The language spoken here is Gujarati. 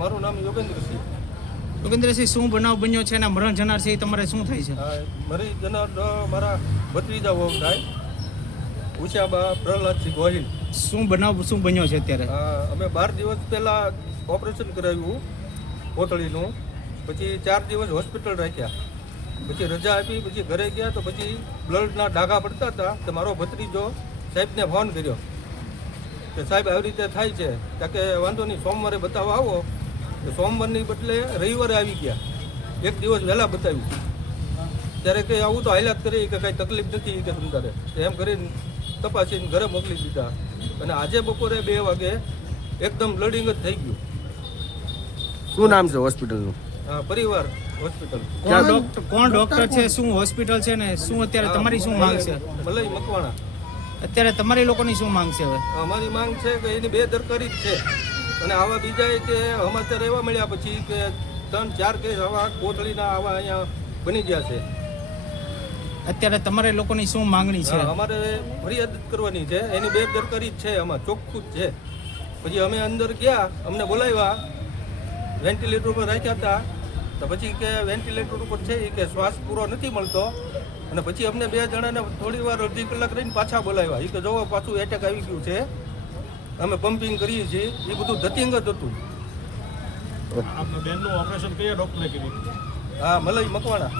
મારું નામ યોગેન્દ્રસિંહ. યોગેન્દ્રસિંહ, શું બનાવ બન્યો છે અને મરણ જનાર છે એ તમારે શું થાય છે? મરી જનાર મારા ભત્રીજા વહુ થાય, ઉષાબા પ્રહલાદસિંહ ગોહિલ. શું બન્યો છે અત્યારે? અમે 12 દિવસ પહેલા ઓપરેશન કરાવ્યું કોથળીનું, પછી 4 દિવસ હોસ્પિટલ રાખ્યા, પછી રજા આપી, પછી ઘરે ગયા તો પછી બ્લડના ડાઘા પડતા હતા. તો મારો ભત્રીજો સાહેબને ફોન કર્યો કે સાહેબ આવી રીતે થાય છે, કારણ કે વાંધો નહીં સોમવારે બતાવવા આવો. તો સોમવારની બદલે રવિવારે આવી ગયા, 1 દિવસ વહેલા બતાવ્યું. ત્યારે કંઈ આવું તો હાઈલાત કરી કે કાંઈ તકલીફ નથી કે તમારે, એમ કરીને તપાસીને ઘરે મોકલી દીધા. અને આજે બપોરે 2 વાગે એકદમ બ્લડિંગ જ થઈ ગયું. શું નામ છે હોસ્પિટલનું? પરિવાર હોસ્પિટલ. કોણ ડોક્ટર છે, શું હોસ્પિટલ છે ને શું અત્યારે તમારી શું માંગ છે? મલય મકવાણા. અત્યારે તમારી લોકોની શું માંગ છે? હવે અમારી માંગ છે કે એની બેદરકારી જ છે. અને આવા બીજા કે સમાચાર એવા મળ્યા પછી કે 3-4 કેસ આવા કોથળીના આવા અહીંયા બની ગયા છે. અત્યારે તમારે લોકોની શું માંગણી છે? અમારે ફરિયાદ કરવાની છે, એની બેદરકારી જ છે, આમાં ચોખ્ખું જ છે. પછી અમે અંદર ગયા, અમને બોલાવ્યા, વેન્ટિલેટર ઉપર રાખ્યા હતા. તો પછી કે વેન્ટિલેટર ઉપર છે કે શ્વાસ પૂરો નથી મળતો. અને પછી અમને 2 જણાને થોડી વાર અડધી કલાક રહીને પાછા બોલાવ્યા. એ કે જોવો પાછું એટેક આવી ગયું છે, અમે પમ્પિંગ કરીએ છીએ. એ બધું ધતિંગ જ હતું. આપના બેનનું ઓપરેશન કયા ડૉક્ટરે કર્યું? મલય મકવાણા.